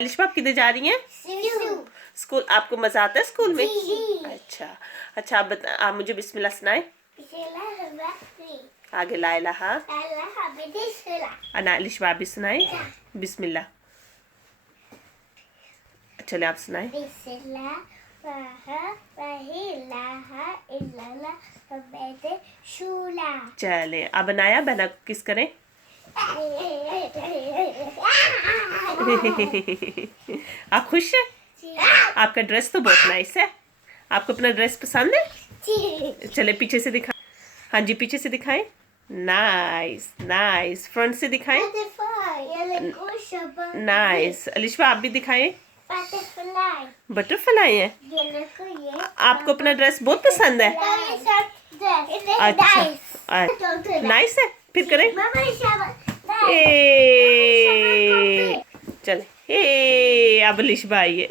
अलिशा आप किधर जा रही हैं? स्कूल। आपको मजा आता है स्कूल में? अच्छा अच्छा, आप मुझे बिस्मिल्लाह सुनाए। आगे ला इलाहा अना। अलिशा आप भी सुनाए बिस्मिल्लाह। चले आप सुनाए। चले अब बनाया, बना किस करें? आप खुश हैं? आपका ड्रेस तो बहुत नाइस है। आपको अपना ड्रेस पसंद है? चले पीछे से दिखा। हाँ जी, पीछे से दिखाएं। Nice nice. फ्रंट से दिखाएं। नाइस। अलिशा आप भी दिखाएं। बटरफ्लाई है। आपको अपना ड्रेस बहुत पसंद है? अच्छा नाइस है। फिर करें। चले अब अलिशा आई है।